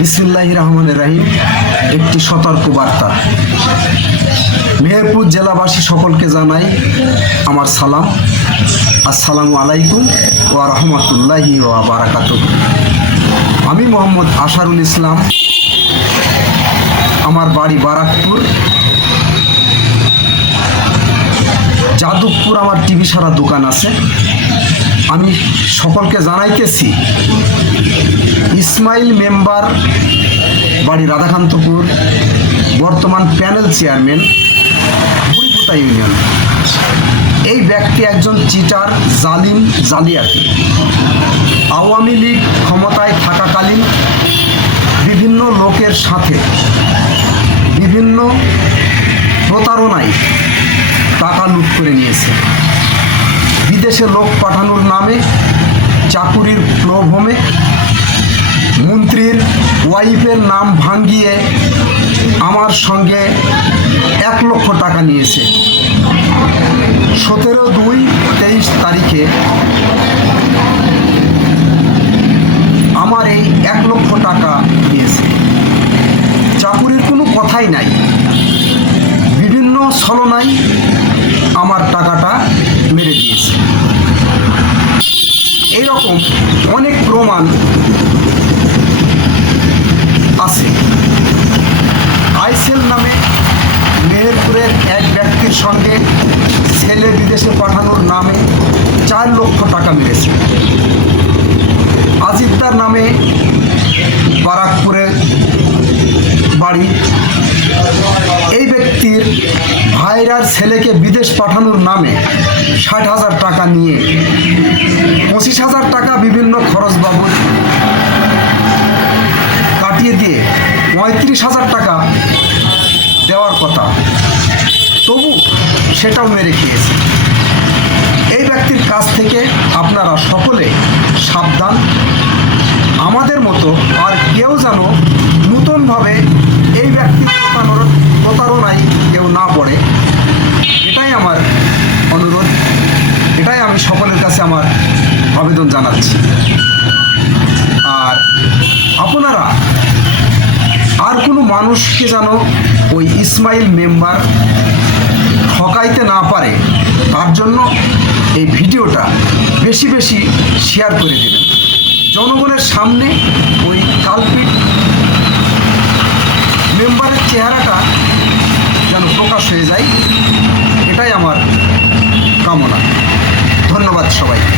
বিসমিল্লাহির রহমানির রহিম। একটি সতর্ক বার্তা। মেহেরপুর জেলাবাসী সকলকে জানাই আমার সালাম। আসসালামু আলাইকুম ওয়া রাহমাতুল্লাহি ওয়া বারাকাতুহু। আমি মোহাম্মদ আশারুল ইসলাম। আমার বাড়ি বারাকপুর, যাদবপুর। আমার টিভি সারা দোকান আছে। আমি সকলকে জানাইতেছি, ইসমাইল মেম্বার, বাড়ি রাধাকান্তপুর, বর্তমান প্যানেল চেয়ারম্যান, বুড়িপোতা ইউনিয়ন। এই ব্যক্তি একজন চিটার, জালিম, জালিয়াতি। আওয়ামী লীগ ক্ষমতায় থাকাকালীন বিভিন্ন লোকের সাথে বিভিন্ন প্রতারণায় টাকা লুট করে নিয়েছে। বিদেশে লোক পাঠানোর নামে, চাকুরির প্রলোভনে, মন্ত্রীর ওয়াইফের নাম ভাঙিয়ে আমার সঙ্গে 1 লক্ষ টাকা নিয়েছে। 17/2/23 তারিখে আমার এই 1 লক্ষ টাকা নিয়েছে। চাকুরির কোনো কথাই নাই, বিভিন্ন ছলনায় আমার টাকাটা মেরে দিয়েছে। এইরকম অনেক প্রমাণ আছে। আইসেল নামে মেহেরপুরের এক ব্যক্তির সঙ্গে ছেলে বিদেশে পাঠানোর নামে 4 লক্ষ টাকা মেরেছে। আজিদ্দার নামে বারাকপুরের বাড়ি। এই ব্যক্তির ভাইরার ছেলেকে বিদেশ পাঠানোর নামে 60,000 টাকা নিয়ে 25,000 টাকা বিভিন্ন খরচ বাবদ কাটিয়ে দিয়ে 35,000 টাকা দেওয়ার কথা, তবু সেটাও মেরে খেয়েছে। এই ব্যক্তির কাছ থেকে আপনারা সকলে সাবধান। আমাদের মতো আর কেউ যেন নূতনভাবে এই ব্যক্তির প্রতারণায় কেউ না পড়ে, এটাই আমার অনুরোধ। এটাই আমি সকলের কাছে আমার আবেদন জানাচ্ছি। আর আপনারা আর কোনো মানুষকে যেন ওই ইসমাইল মেম্বার ঠকাইতে না পারে, তার জন্য এই ভিডিওটা বেশি বেশি শেয়ার করে দেবেন। জনগণের সামনে ওই কালপিট মেম্বারের চেহারাটা যেন প্রকাশ হয়ে যায়, এটাই আমার কামনা। ধন্যবাদ সবাইকে।